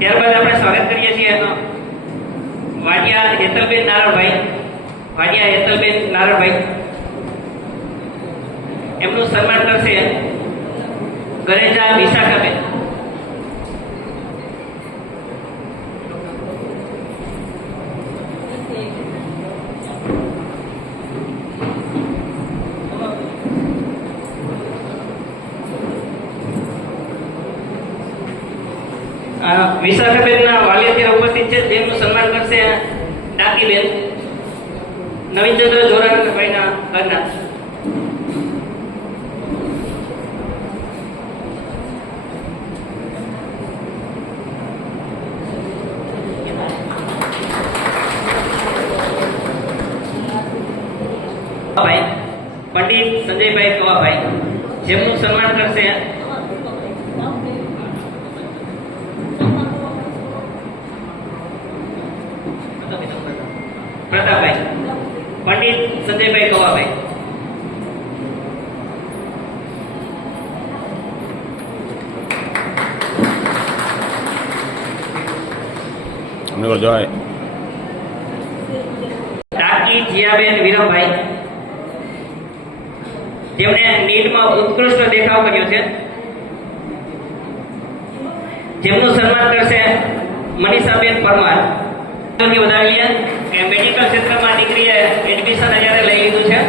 ત્યારબાદ આપણે સ્વાગત કરીએ છીએ વાડિયા હેતલબેન નારણભાઈ. વાડિયા હેતલબેન નારણભાઈ. એમનું સન્માન કરશે ગરેજા વિશાખાબેન અ, વિશાખાબેનના વાલી અત્યારે ઉપસ્થિત છે જેમનું સન્માન કરશે ડાકીબેન નવીનચંદ્ર જોરાભાઈના ઘરના. પંડિત સંજયભાઈ કવાભાઈ જેમનું સન્માન કરશે પ્રતાપભાઈ પંડિત સંજયભાઈ કવાભાઈ અમને કહો જવાય ડાકી જીયાબેન વિરમભાઈ. જેમણે નીટમાં ઉત્કૃષ્ટ દેખાવ કર્યો છે. જેમનું સન્માન કરશે મનીષાબેન પરમાર. સૌથી વધારીએ કે મેડિકલ ક્ષેત્રમાં દીકરીએ એડમિશન અત્યારે લઈ લીધું છે.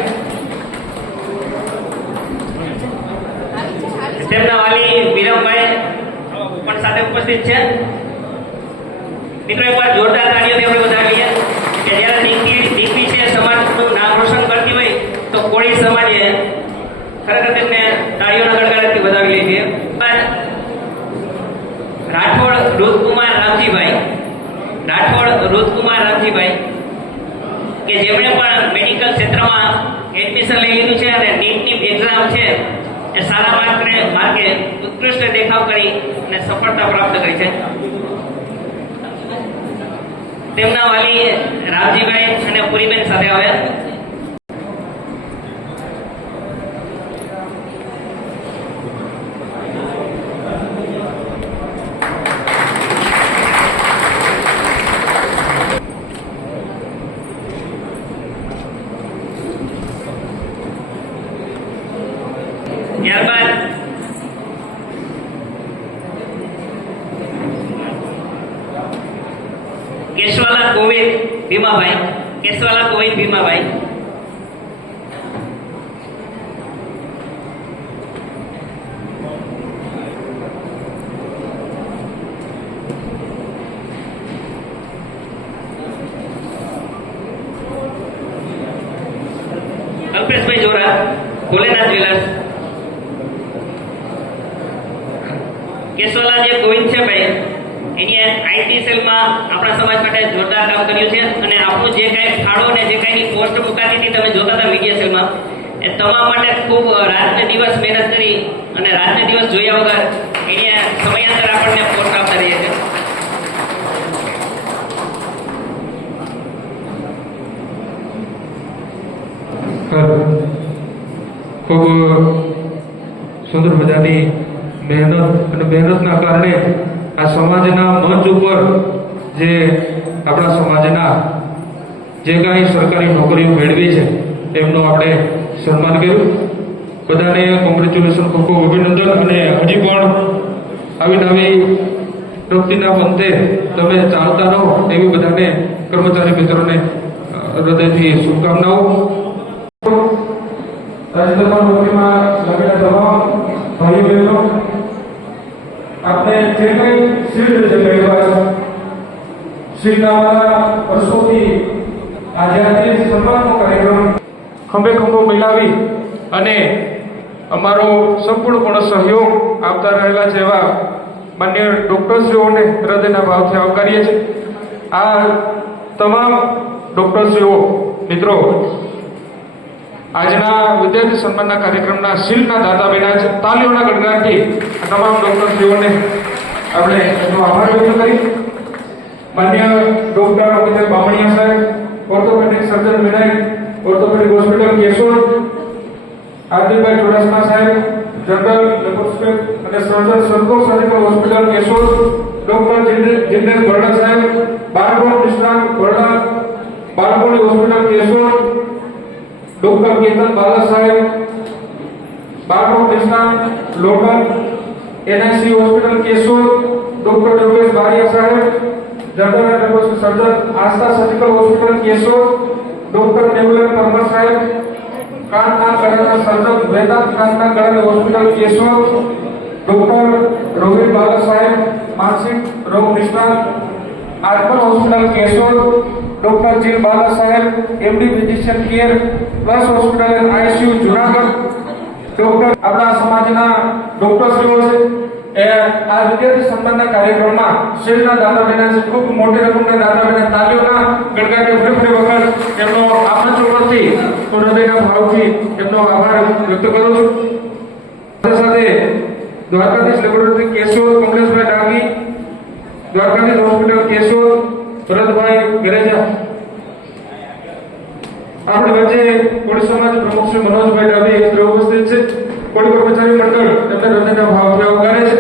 તેમના વાલી વિરમભાઈ પણ સાથે ઉપસ્થિત છે. મિત્રો, એકવાર જોરદાર તાળીઓથી આપણે વધારીએ કે કોળી સમાજે ખરેખર તેમને તાળીઓના ગડગડાટથી વધાવી લીધી રાઠોડ રુદકુમાર રામજીભાઈ, રાઠોડ રુદકુમાર રામજીભાઈ, કે જેમણે પણ મેડિકલ ક્ષેત્રમાં એડમિશન લઈ લીધું છે અને નીટની એક્ઝામ છે, એ સારા માર્કને માર્કે ઉત્કૃષ્ટ દેખાવ કરી અને સફળતા પ્રાપ્ત કરી છે. તેમના વાલી રામજીભાઈ અને પુરીબેન સાથે આવ્યા ત્યારબાદ કેશવાલા કોવિદ ભીમાભાઈ કેશવાલા કોવિદ ભીમાભાઈ અલ્પેશભાઈ જોરા ભોલેનાથ જ્વેલર્સ કેશવાલા જે ગોવિંદ છે ભાઈ એની આઈટી સેલમાં આપણા સમાજ માટે જોરદાર કામ કર્યું છે અને આપણું જે કાંઈ ફાળો અને જે કાંઈની પોસ્ટ મુકાતી હતી તમે જોતા હતા મીડિયા સેલમાં એ તમામ માટે ખૂબ રાત ને દિવસ મહેનત કરી અને રાત ને દિવસ જોયા વગર એની સમયાંતર આપણને પોસ્ટ આપતા રહીએ છે ખૂબ સુંદર મજાની મહેનત અને મહેનતના કારણે આ સમાજના મંચ ઉપર જે આપણા સમાજના જે કાંઈ સરકારી નોકરીઓ મેળવી છે એમનું આપણે સન્માન કર્યું. બધાને કોંગ્રેચ્યુલેશન ખૂબ ખૂબ અભિનંદન અને હજી પણ આવી નવી પ્રવૃત્તિના પંથે તમે ચાલતા રહો એવી બધાને કર્મચારી મિત્રોને હૃદયથી શુભકામનાઓ. તાજેતરમાં નોકરીમાં લાગેલા તમામ ભાઈઓ બહેનો આપણે જે કંઈ શિલ્ડ છે મેળવ્યા વર્ષોથી આજે આજે સન્માનનો ખંભે ખંભો મિલાવી અને અમારો સંપૂર્ણપણે સહયોગ આપતા રહેલા છે એવા માન્ય ડોક્ટરશ્રીઓને હૃદયના ભાવથી આવકારીએ છીએ. આ તમામ ડોક્ટરશ્રીઓ, મિત્રો આજના વિદ્યાર્થી સન્માનના કાર્યક્રમના શિલ્ડના છે. તાલીઓના ગણગાટથી આ તમામ ડોક્ટરશ્રીઓને આપણે એમનો આભાર વ્યક્ત કરી. માન્ય ડોક્ટર અમિતાભ બામણીયા સાહેબ orthopaedic surgeon Vinayak orthopaedic hospital Keshod, Artibhai Chudasama સાહેબ જનરલ લેપોસ્કોપ અને surgeon Santosh surgical hospital Keshod doctor Jignesh Barda સાહેબ બાળકો નિષ્ણાંત બરડા બાળકોની હોસ્પિટલ કેશોદ ડોક્ટર કેતન બાલા સાહેબ બાળકો નિષ્ણાંત local NIC hospital Keshod doctor Yogesh Bariya સાહેબ general and laparoscope surgeon Astha surgical hospital Keshod doctor Nevalan Parmar સાહેબ કાનના ગળાના સર્જન વેદાંત કાનના ગળાની હોસ્પિટલ કેશોદ ડોક્ટર રોહિત બાલા સાહેબ માનસિક રોગ નિષ્ણાત આર્કલ હોસ્પિટલ કેશોદ ડોક્ટર જીલ બાલા સાહેબ MD physician care plus hospital and ICU Junagadh. Doctor આપણા સમાજના ડોક્ટરશ્રીઓ છે. એ આ વિદ્યાર્થી સન્માનના કાર્યક્રમમાં શેરના દાદાભાઈના ખૂબ મોટી રકમના દાદા બહેના, તાલીઓના ગણગાટે ફરી ફરી વખત એમનો આપણા ચોરથી તો હૃદયના ભાવથી એમનો આભાર વ્યક્ત કરું છું. સાથે સાથે દ્વારકાધીશ લેબોરેટરી કેશોદ કમલેશભાઈ ડાંગી, દ્વારકાધીશ હોસ્પિટલ કેશોદ ભરતભાઈ ગરેજા આપણી વચ્ચે કોળી સમાજ પ્રમુખ શ્રી મનોજભાઈ ડાબી શ્રી ઉપસ્થિત છે કોળી કર્મચારી મંડળ તેમને હૃદયના ભાવ આવકારે છે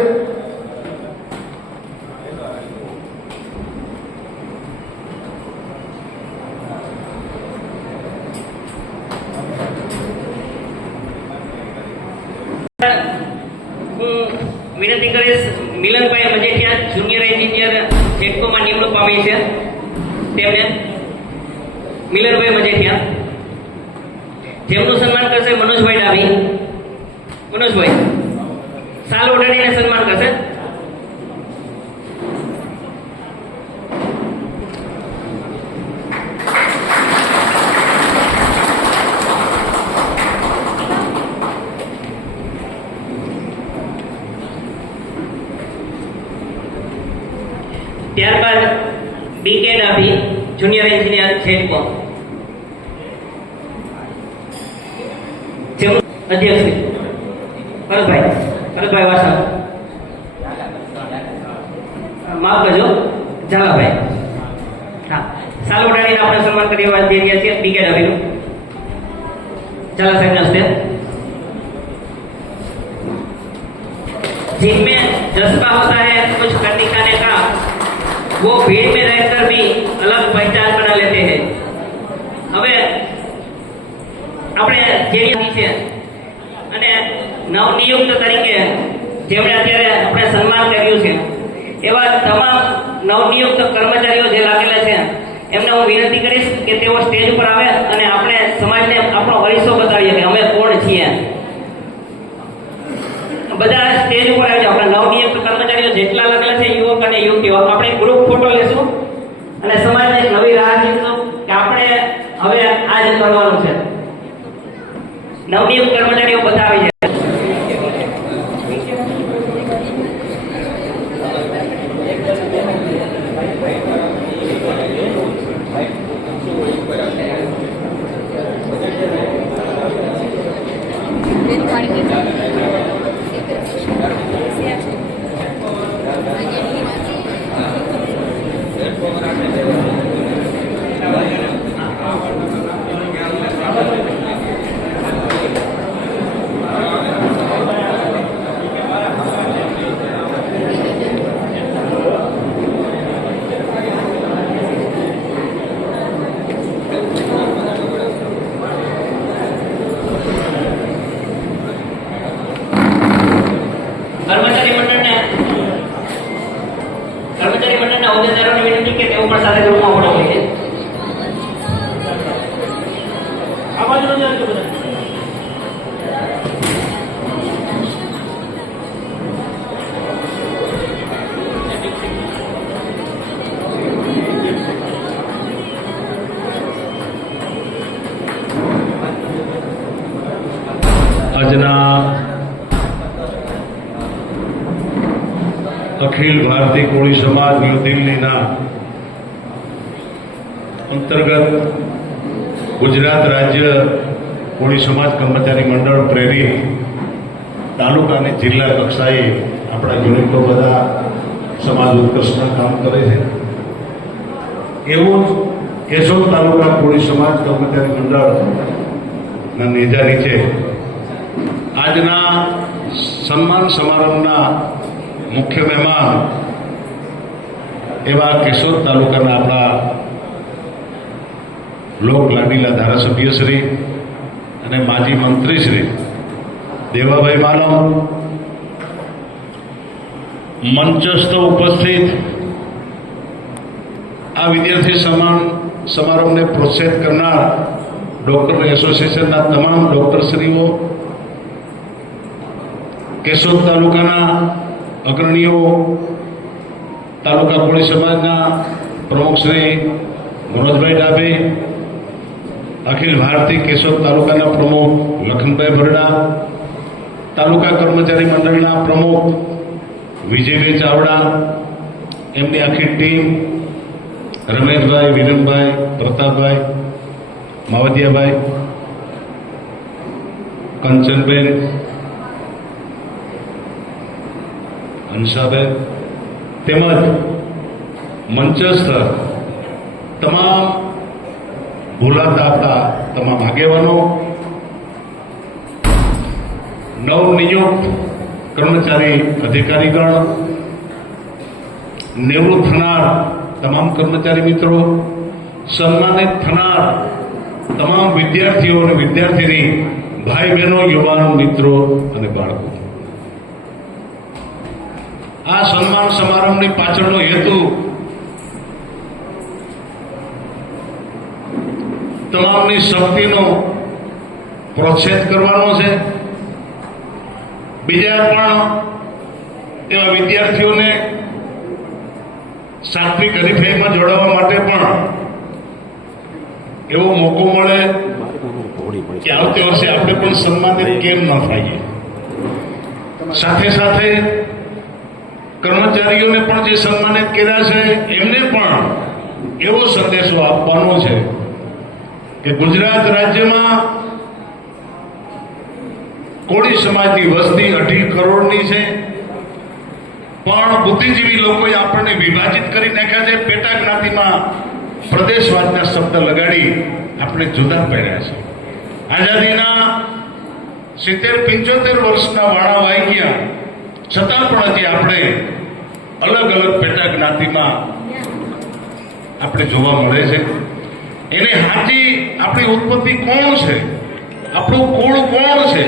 હું વિનંતી કરીશ મિલનભાઈ મજેઠિયા જુનિયર એન્જિનિયર જેટકોમાં નિમણૂક પામી છે તેમને મિલનભાઈ મજેઠિયા જેમનું સન્માન કરશે મનોજભાઈ ડાભી. મનોજભાઈ સાલ ઉડાડીને સન્માન કરશે. ત્યારબાદ BK Dabhi junior engineer GETCO જેમ અધ્યક્ષ શ્રી ભરતભાઈ ભરતભાઈ વાસણ માફ કરજો ઝાલાભાઈ હા સાલ ઉડાડીને આપણે સન્માન કરી વાત જઈ રહ્યા છીએ બી કે ડાભીનું ઝાલા સાહેબના હસ્તે जिनमें जज्बा होता है कुछ कर दिखाने का वो भीड़ में रहकर भी अलग पहचान बना लेते हैं હવે આપણે જેની છે અને નવનિયુક્ત તરીકે જેમણે અત્યારે આપણે સન્માન કર્યું છે એવા તમામ નવનિયુક્ત કર્મચારીઓ જે લાગેલા છે એમને હું વિનંતી કરીશ કે તેઓ સ્ટેજ ઉપર આવે અને આપણે સમાજને આપણો હરીસો બતાવીએ કે અમે કોણ છીએ. બધા સ્ટેજ ઉપર આવી જાઓ આપણા નવનિયુક્ત કર્મચારીઓ જેટલા લાગેલા છે, યુવક અને યુવતીઓ આપણે ગ્રુપ ફોટો લેશું અને સમાજને નવી રાહ ચીંધશું કે આપણે હવે આ જ કરવાનું છે. નવનિયુક્ત કર્મચારીઓ બધા આવી જાય કોળી સમાજ દિલ્હીના અંતર્ગત ગુજરાત રાજ્ય કોળી સમાજ કર્મચારી મંડળ પ્રેરિત તાલુકા અને જિલ્લા કક્ષાએ આપણા યુનિટો બધા સમાજ ઉત્કર્ષના કામ કરે છે. એવું જ કેશોદ તાલુકા કોળી સમાજ કર્મચારી મંડળના નેજા નીચે આજના સન્માન સમારંભના મુખ્ય મહેમાન એવા કેશોદ તાલુકાના આપણા લોક લાડીલા ધારાસભ્ય શ્રી અને માજી મંત્રી શ્રી દેવાભાઈ માનવ મંચસ્થ ઉપસ્થિત આ વિદ્યાર્થી સમાન સમારંભને પ્રોત્સાહિત કરનાર ડોક્ટર એસોસિએશનના તમામ ડોક્ટરશ્રીઓ કેશોદ તાલુકાના અગ્રણીઓ તાલુકા કોળી સમાજના પ્રમુખ શ્રી મનોજભાઈ ડાભે, અખિલ ભારતીય કેશોદ તાલુકાના પ્રમુખ લખનભાઈ ભરડા, તાલુકા કર્મચારી મંડળના પ્રમુખ વિજયભાઈ ચાવડા, એમની આખી ટીમ, રમેશભાઈ, વિરમભાઈ, પ્રતાપભાઈ માવદિયાભાઈ કંચનબેન હંસાબેન તેમજ મંચસ્થ તમામ ભૂલાતા તમામ આગેવાનો, નવનિયુક્ત કર્મચારી અધિકારીગણ, નિવૃત્ત થનાર તમામ કર્મચારી મિત્રો, સન્માનિત થનાર તમામ વિદ્યાર્થીઓ અને વિદ્યાર્થીની ભાઈ બહેનો, યુવાનો મિત્રો અને બાળકો. આ સન્માન સમારંભની પાછળનો હેતુ તમામની શક્તિનો પ્રોત્સાહિત કરવાનો છે. બીજા પણ એવા વિદ્યાર્થીઓને સાત્વિક હરીફાઈમાં જોડાવા માટે પણ એવો મોકો મળે કે આવતી વર્ષે આપણે પણ સન્માનિત કેમ ન થઈએ સાથે સાથે કર્મચારીઓને પણ જે સન્માનિત કર્યા છે, એમને પણ એવો સંદેશો આપવાનો છે કે ગુજરાત રાજ્યમાં કોળી સમાજની વસ્તી અઢી કરોડની છે, પણ બુદ્ધિજીવી લોકોએ આપણને વિભાજિત કરી નાખ્યા છે. પેટા જ્ઞાતિમાં પ્રદેશવાદના શબ્દ લગાડી આપણે જુદા પાડ્યા છે. આઝાદીના સિત્તેર પંચોતેર વર્ષના વાળા વાઈ ગયા. છતાં પણ હજી આપણે અલગ અલગ પેટા જ્ઞાતિમાં આપણે જોવા મળે છે. એને હાથી આપણી ઉત્પત્તિ કોણ છે? આપણું કુળ કોણ છે?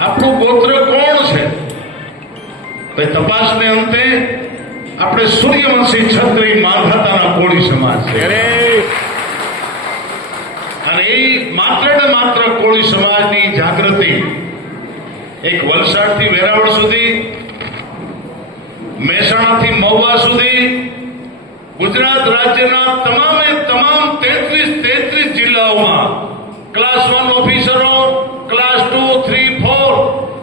આપણું ગોત્ર કોણ છે? તો તપાસને અંતે આપણે સૂર્યવંશી છત્રી માધાતાના કોળી સમાજ છે. અને એ માત્ર ને માત્ર કોળી સમાજની જાગૃતિ એક વલસાડથી વેરાવળ સુધી, મહેસાણાથી મહુવા સુધી, ગુજરાત રાજ્યના તમામે તમામ તેત્રીસ તેત્રીસ જિલ્લાઓમાં class one ઓફિસરો class two three four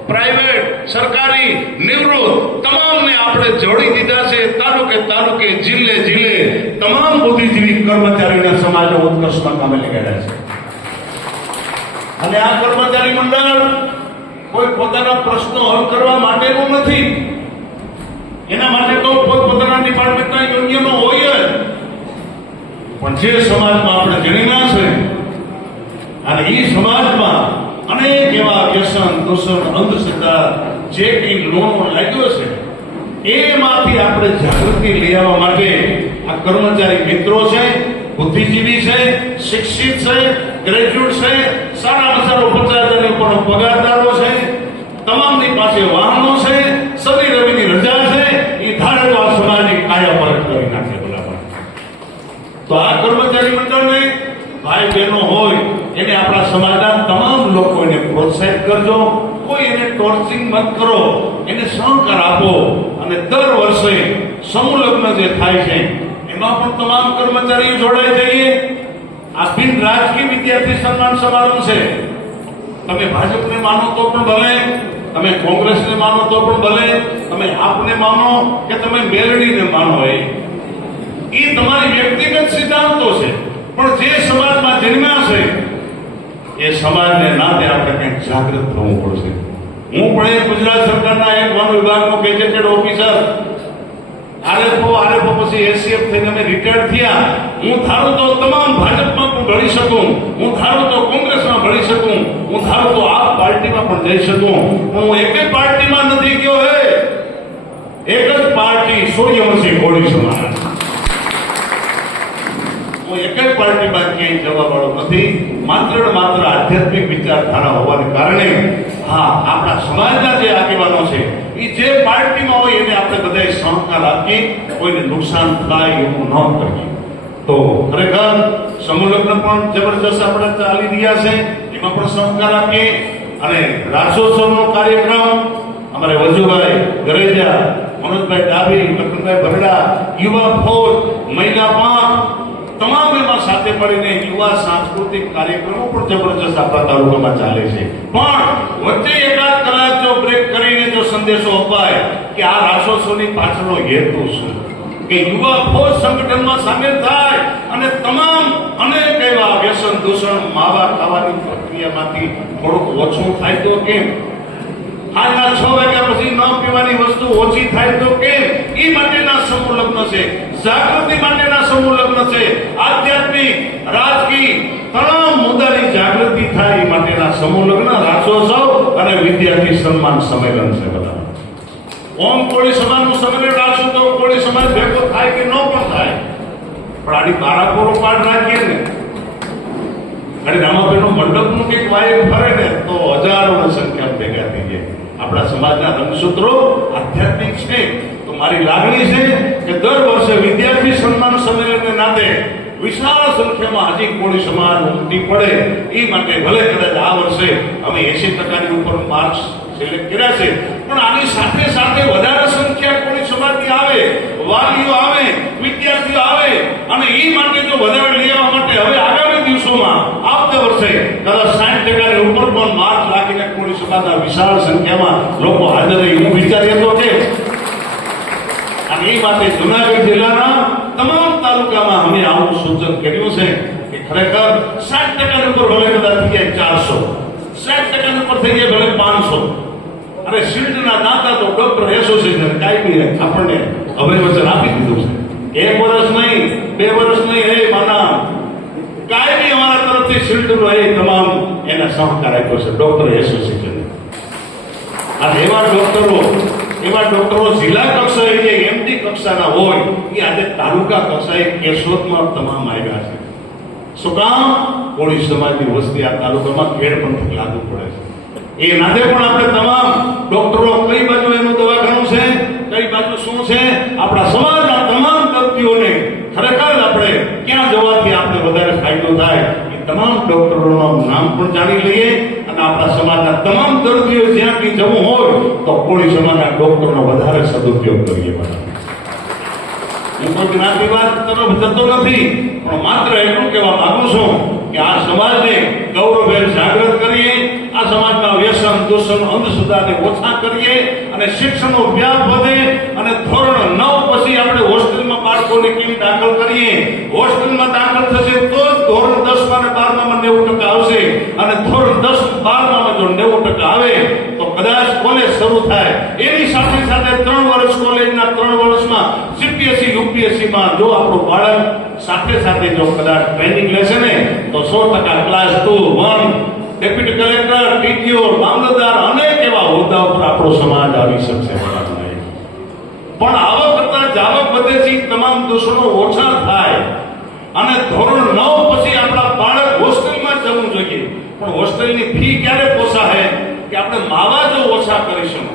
private સરકારી, નિવૃત્ત, તમામને આપણે જોડી દીધા છે તાલુકે તાલુકે, જિલ્લે જિલ્લે, તમામ બુદ્ધિજીવી કર્મચારીના સમાજનો ઉત્કર્ષમાં કામે લગાડ્યા છે. અને આ કર્મચારી મંડળ કોઈ પોતાના પ્રશ્નો હલ કરવા માટેનું નથી. એના માટે તો પોતપોતાના ડિપાર્ટમેન્ટના યુનિયનો હોય જ. પણ જે સમાજમાં આપણે જણીના છે, અને એ સમાજમાં અનેક એવા વ્યસન, દૂષણ, અંધશ્રદ્ધા, જે કંઈ લોનો લાગ્યો છે, એમાંથી આપણે જાગૃતિ લઈ આવવા માટે આ કર્મચારી મિત્રો છે, બુદ્ધિજીવી છે, શિક્ષિત છે ગ્રેજ્યુએટ છે, સારા હજારો પચાસ હજાર ઉપર પગારદારો છે તમામની પાસે વાહનો છે શનિ રવિની રજા છે એ ધારે તો આ સમાજની કાયા પલટ કરી નાખે બરાબર તો આ કર્મચારી મંડળને ભાઈ બહેનો હોય એને આપણા સમાજના તમામ લોકો એને પ્રોત્સાહિત કરજો. કોઈ એને ટોર્ચિંગ મત કરો. એને સહકાર આપો. અને દર વર્ષે સમૂહ જે થાય છે, એમાં પણ તમામ કર્મચારીઓ જોડાઈ જઈએ. આ બિન રાજકીય વિદ્યાર્થી સન્માન સમારોહ છે. તમે ભાજપને માનો તો પણ ભલે, તમે કોંગ્રેસને માનો તો પણ ભલે, તમે આપને માનો કે તમે મેલડીને માનો એ. એ તમારી વ્યક્તિગત સિદ્ધાંતો છે. પણ જે સમાજમાં જન્મ્યા છે એ સમાજને નાતે આપણે કંઈક જાગૃત થવું પડશે. હું પણ એક ગુજરાત સરકારના એક વન વિભાગનો ગેજેટેડ ઓફિસર. આરએફઓ આરએફઓ પછી એસીએફ થઈને અમે રિટાયર્ડ થયા. હું ધારું તો તમામ ભાજપમાં પણ ભળી શકું. હું ધારું તો કોંગ્રેસમાં ભળી શકું. હું ધારું તો આ પાર્ટીમાં પણ જઈ શકું. પણ હું એક પાર્ટીમાં નથી ગયો હે. એક જ પાર્ટી સૂર્યવંશી ઘોડી સમાન જ પાર્ટીમાં ક્યાંય જવા વાળો નથી. માત્ર માત્ર આધ્યાત્મિક વિચારધારા હોવાને કારણે હા, આપણા સમાજના જે આગેવાનો છે એ જે પાર્ટીમાં હોય એને આપણે બધાએ સહકાર આપીએ, કોઈને નુકસાન થાય એવું ન કરીએ. તો ખરેખર સમૂહલગ્ન પણ જબરજસ્ત આપણે ચાલી રહ્યા છે, એમાં પણ સહકાર આપીએ. અને રાસોત્સવનો કાર્યક્રમ, અમારે વજુભાઈ ગરેજા, મનોજભાઈ ડાભી, લખનભાઈ ભરડા, યુવા ફોર, મહિલા પાંખ તમામ એમાં સાથે મળીને યુવા સાંસ્કૃતિક કાર્યક્રમો પણ જબરજસ્ત આપણા તાલુકામાં ચાલે છે. પણ વચ્ચે એકાદ કલાક જો બ્રેક કરીને જો સંદેશો અપાય કે આ રાસોત્સવની પાછળનો હેતુ શું? કે યુવા ફોજ સંગઠનમાં સામેલ થાય અને તમામ અનેક એવા વ્યસન દૂષણ, માવા ખાવાની પ્રક્રિયામાંથી થોડુંક ઓછું થાય તો કેમ? આજના છ વાગ્યા પછી ન પીવાની વસ્તુ ઓછી થાય તો કેમ? એ માટેના સમૂહ લગ્ન છે. જાગૃતિ માટેના સમૂહ લગ્ન છે. આધ્યાત્મિક, રાજકીય તમામ મુદ્દાની જાગૃતિ થાય એ માટેના સમૂહ લગ્ન. રાસોત્સવ અને વિદ્યાર્થી સન્માન સંમેલન છે બધા. ઓમ કોળી સમાજનું સંમેલન રાખશું તો કોળી સમાજ ભેગો થાય કે ન પણ થાય? પણ આની બારાકોરો પાડ રાખીએ ને. અને રામાભાઈનો મંડપનું કંઈક વાયુ ફરે ને, તો હજારોની સંખ્યા ભેગા થઈ જાય. આપણા સમાજના રંગસૂત્રો આધ્યાત્મિક છે. તો મારી લાગણી છે કે દર વર્ષે વિદ્યાર્થી સન્માન સંમેલનને નાતે વિશાળ સંખ્યામાં હજી કોળી સમાજ ઉમટી પડે. એ માટે ભલે કદાચ આ વર્ષે અમે એસી ટકાની ઉપર માર્ક્સ સિલેક્ટ કર્યા છે, પણ આની સાથે સાથે વધારે સંખ્યા કોળી સમાજની આવે, વાલીઓ આવે, વિદ્યાર્થીઓ આવે, અને એ માટે જો વધારે લેવા માટે હવે આગામી દિવસોમાં આવતા વર્ષે કદાચ સાઠ ટકાની ઉપર પણ માર્ક રાખીને સમાજના વિશાળ સંખ્યામાં લોકો હાજર રહી. હું વિચારી તો કે અને એ માટે જુનાગઢ જિલ્લાના તમામ તાલુકામાં અમે આવું સૂચન કર્યું છે કે ખરેખર સાઠ ટકા ઉપર ભલે કદાચ થઈ ગયા ચારસો, સાઠ ટકા ઉપર થઈ ગયા ભલે પાંચસો. અને શિલ્ડના દાતા તો ડોક્ટર એસોસિએશન કાયમી આપણને અભિવચન આપી દીધું છે. એક વર્ષ નહીં, બે વર્ષ નહીં, હે માના કાયમી અમારા તરફથી શિલ્ડનો એ તમામ એને સહકાર આપ્યો છે, ડોક્ટર એસોસિએશન. અને એવા ડોક્ટરો એવા ડોક્ટરો જિલ્લા કક્ષાએ જે એમડી કક્ષાના હોય, એ આજે તાલુકા કક્ષાએ કેશોદમાં તમામ આવ્યા છે. શું કામ? કોળી સમાજની વસ્તી આ તાલુકામાં ખેડ પણ લાગુ પડે છે. એ નાતે પણ આપણે તમામ ડોક્ટરો, કઈ બાજુ એનું દવાખાનું છે, કઈ બાજુ શું છે? આપણા સમાજના તમામ દર્દીઓને ખરેખર આપણે ક્યાં જવાથી આપણે વધારે ફાયદો થાય, એ તમામ ડોક્ટરોનું નામ પણ જાણી લઈએ આપણા સમાજના તમામ દર્દીઓ જ્યાં જવું હોય, તો કોળી સમાજના ડોક્ટરનો વધારે સદુપયોગ કરીએ હું કોઈ જ્ઞાતિવાદ તરફ જતો નથી, પણ માત્ર એટલું કહેવા માંગુ છું કે આ સમાજને ગૌરવભેર જાગૃત કરીએ, આ સમાજના વ્યસન, દૂષણ અંધશ્રદ્ધાને ઓછા કરીએ અને શિક્ષણનો વ્યાપ વધે અને ધોરણ નવ પછી આપણે હોસ્ટેલમાં બાળકોને કેમ દાખલ કરીએ? હોસ્ટેલમાં દાખલ થશે તો જ ધોરણ દસ અને બારમાં નેવું ટકા આવશે અને ધોરણ દસ બારમાં જો નેવું આવે, તો કદાચ કોલેજ શરૂ થાય. એની સાથે સાથે ત્રણ વર્ષ કોલેજના ત્રણ વર્ષમાં સીપીએસસી યુપીએસસી માં જો આપણું બાળક સાથે સાથે જો કદાચ ટ્રેનિંગ લેશે ને, તો સો ટકા class two one deputy collector TTO મામલતદાર અનેક એવા હોદ્દા ઉપર આપણો સમાજ આવી શકશે. પણ આવક કરતા જાવક વધે છે તમામ દૂષણો ઓછા થાય. અને ધોરણ નવ પછી આપણા બાળક હોસ્ટેલમાં જવું જોઈએ. પણ હોસ્ટેલની ફી ક્યારે કે આપણે માવા જો ઓછા કરીશું.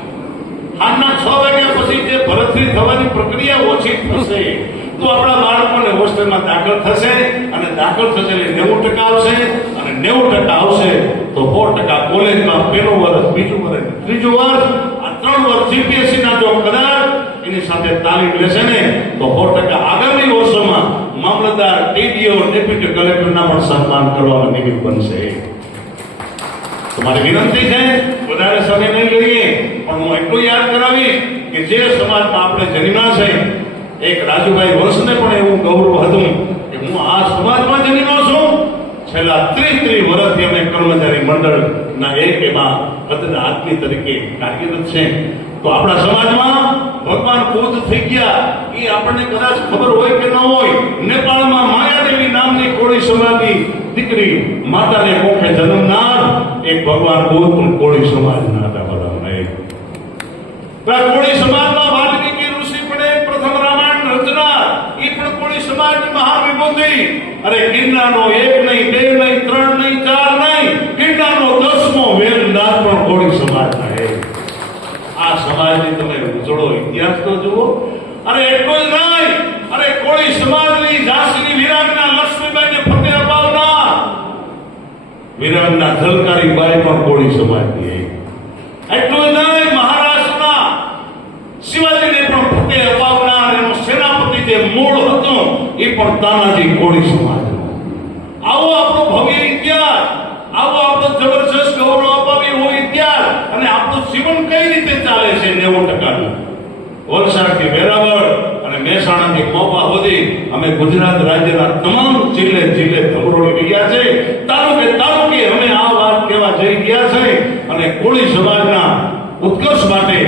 આજના છ વાગ્યા પછી જે ભરતરી થવાની પ્રક્રિયા ઓછી થશે, તો આપણા બાળકોને હોસ્ટેલમાં દાખલ થશે અને દાખલ થશે એટલે નેવું ટકા આવશે અને નેવું ટકા આવશે તો સો ટકા કોલેજમાં પહેલું વર્ષ, બીજું વર્ષ, ત્રીજું વર્ષ, આ ત્રણ વર્ષ જીપીએસસી ના જો કદાચ એની સાથે તાલીમ લેશે ને, તો સો ટકા આગામી વર્ષોમાં મામલતદાર, ટીડીઓ, ડેપ્યુટી કલેક્ટરના પણ સન્માન કરવામાં નિમિત્ત બનશે. તમારી વિનંતી છે, વધારે સમય નહીં લઈએ, પણ હું એટલું યાદ કરાવીશ કે જે સમાજમાં આપણે જન્મ્યા છે, એક રાજુભાઈ વંશને પણ એવું ગૌરવ હતું કે હું આ સમાજમાં જન્મ્યો છું. છેલ્લા ત્રીસ ત્રીસ વર્ષથી અમે કર્મચારી મંડળના એક એમાં પદના આદમી તરીકે કાર્યરત છે. તો આપણા સમાજમાં ભગવાન બુદ્ધ થઈ ગયા. એ આપણને કદાચ ખબર હોય કે ન હોય, નેપાળમાં માયાદેવી નામની કોળી સમાજની દીકરી માતાને કોખે જન્મનાર એક ભગવાન બુદ્ધ પણ કોળી સમાજના હતા બધા કોળી સમાજમાં વાલ્મીકી ઋષિ પણ પ્રથમ રામાયણ રચના એ પણ કોળી સમાજ મહાવિભૂતિ. અરે ગિરનાનો એક નહીં, બે નહીં, ત્રણ નહીં, ચાર નહીં. ગિરનાનો દસમો વેદનાથ પણ કોળી સમાજના એક. આ સમાજની તમે ઉજળો ઇતિહાસ તો જુઓ. અરે એટલો જ નહીં. અરે કોળી સમાજની ઝાંસીની વિરાટના ઝલકારી બાઈ પણ કોળી સમાજની એટલું જ નહીં, મહારાષ્ટ્રના શિવાજીને પણ ફતેહ અપાવનાર એનો સેનાપતિ જે મૂળ હતો, એ પણ તાનાજી કોળી સમાજનો. આવો આપણો ભવ્ય ઇતિહાસ, આવો આપણો જબરજસ્ત ગૌરવ અપાવી હોય ઇતિહાસ અને આપણું જીવન કઈ રીતે ચાલે છે નેવું ટકાનું? કે વેરાવળ મહેસાણાથી મોપા સુધી અમે ગુજરાત રાજ્યના તમામ જિલ્લે જિલ્લે ધમરોડી ગયા છે. તાલુકે તાલુકે અમે આ વાત કહેવા જઈ ગયા છે અને કોળી સમાજના ઉત્કર્ષ માટે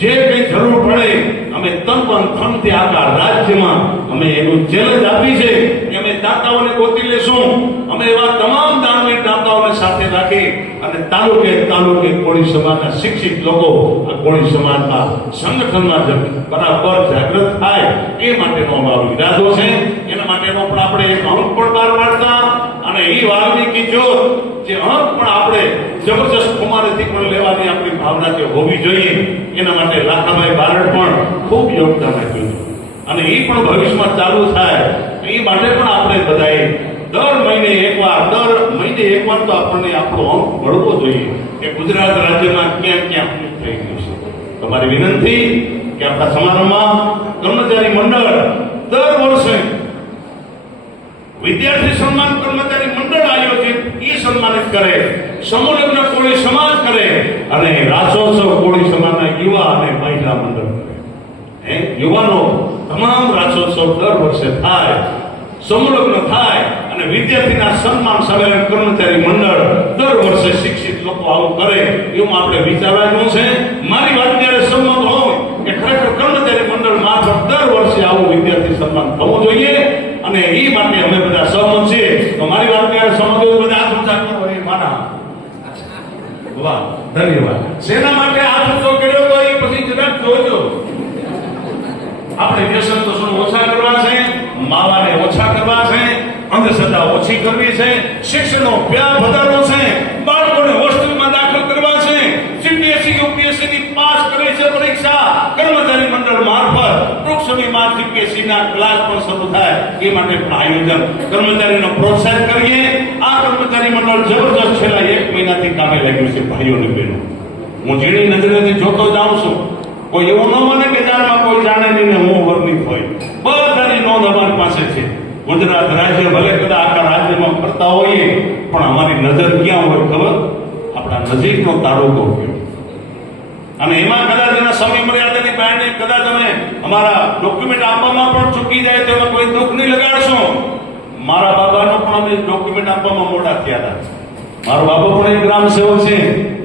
જે કંઈ જરૂર પડે અમે તન પણ ધનથી આખા રાજ્યમાં અમે એનું ચેલેન્જ આપી છે. કે અમે દાતાઓને ગોતી લેશું. અમે એવા તમામ દાનવીર દાતાઓને સાથે રાખી અને તાલુકે તાલુકે કોળી સમાજના શિક્ષિત લોકો આ કોળી સમાજના સંગઠનમાં જ બરાબર જાગૃત થાય એ માટેનો અમારો ઈરાદો છે. એના માટેનો પણ આપણે એક અંક પણ બહાર પાડતા અને એ વાલ્મીકી જ્યોત જે અંક પણ આપણે જબરજસ્ત કુમારેથી પણ લેવાની આપણી ભાવના જે હોવી જોઈએ, એના માટે લાખાભાઈ બારડ પણ ખૂબ યોગદાન આપ્યું અને એ પણ ભવિષ્યમાં ચાલુ થાય. એ માટે પણ આપણે બધાએ દર મહિને એકવાર, દર મહિને એકવાર તો આપણને આપણો અંક મળવો જોઈએ કે ગુજરાત રાજ્યમાં ક્યાં ક્યાં શું થઈ ગયું છે. તમારી વિનંતી કે આપણા સમારંભમાં કર્મચારી મંડળ દર વર્ષે વિદ્યાર્થી સન્માન કર્મચારી મંડળ આયોજિત એ સન્માનિત કરે, સમુલગ્ન લગ્ન કોળી સમાજ કરે અને રાસોત્સવ કોળી સમાજના યુવા અને મહિલા મંડળ કરે. યુવાનો, તમામ રાસોત્સવ દર વર્ષે થાય, સમુલગ્ન થાય અને વિદ્યાર્થીના સન્માન સંમેલન કર્મચારી મંડળ દર વર્ષે શિક્ષિત લોકો આવું કરે એવું આપણે વિચારવાનું છે, મારી વાત ત્યારે સંમત હોય કે ખરેખર કર્મચારી મંડળ મારફત દર વર્ષે આવું વિદ્યાર્થી સન્માન થવું જોઈએ અને એ માટે અમે બધા સહમત છીએ. તો મારી વાત ત્યારે સમજ હોય? બધા હાથ ઊંચા કરો, એ મારા વાહ, ધન્યવાદ. શેના માટે હાથ ઊંચો કર્યો તો એ પછી જરાક જોજો. આપણે વ્યસન તો શું ઓછા કરવા છે, માવાને ઓછા કરવા છે અંધશ્રદ્ધા ઓછી કરવી છે, શિક્ષણનો વ્યાપ વધારવો છે, બાળકોને હોસ્ટેલમાં દાખલ કરવા છે સીબીએસઈ યુપીએસસી ની પાસ કરે છે પરીક્ષા, કર્મચારી મંડળ મારફત ટૂંક સમયમાં સીપીએસસી ના ક્લાસ પણ શરૂ થાય, એ માટે પણ આયોજન કર્મચારીનો પ્રોત્સાહિત કરીએ. આ કર્મચારી મંડળ જબરજસ્ત છેલ્લા એક મહિનાથી કામે લાગ્યું છે, ભાઈઓ અને બહેનો. હું ઝીણી નજરેથી જોતો જાઉં છું. કોઈ એવું ન મને કે જારમાં કોઈ જાણે નહીં ને હું વર્ણિત હોય. બધાની નોંધ અમારી પાસે છે. ગુજરાત રાજ્ય ભલે કદા આખા રાજ્યમાં ફરતા હોઈએ, પણ અમારી નજર ક્યાં હોય ખબર? આપણા નજીકનો તાલુકો અને એમાં કદાચ એના સમય મર્યાદાની બહારને કદાચ અમે અમારા ડોક્યુમેન્ટ આપવામાં પણ ચૂકી જાય તો એમાં કોઈ દુઃખ નહીં લગાડશું. મારા બાબાનો પણ અમે ડોક્યુમેન્ટ આપવામાં મોડા થયા હતા. મારો બાબો પણ એક ગ્રામ સેવક છે.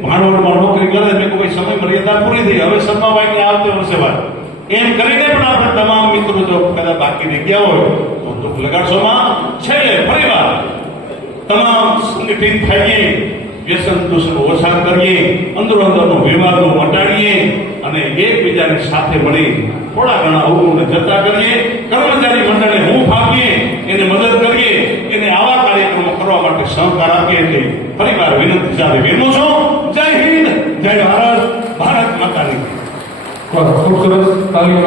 ભાણવડમાં નોકરી કરે મેં કોઈ સમય મર્યાદા પૂરી થઈ. હવે શર્માભાઈ કે આવતી વર્ષે વાત. એમ કરીને પણ આપણે તમામ મિત્રો જો કદાચ બાકી રહી ગયા હોય, તો દુઃખ લગાડશોમાં. છેલ્લે ફરીવાર તમામ સંગઠિત થઈએ, વ્યસન દૂષણ ઓછા કરીએ, અંદરો અંદરનો વિવાદો મટાડીએ અને એકબીજાની સાથે મળી થોડા ઘણા અવગુણને જતા કરીએ, કર્મચારી મંડળને હું ફાંકીએ એને મદદ કરીએ, એને આવા કાર્યક્રમો કરવા માટે સહકાર આપીએ એટલે ફરીવાર વિનંતી સાથે વિરમું છું. જય હિન્દ, જય ભારત. ભારત માતાની ખૂબ સરસ તાલીમ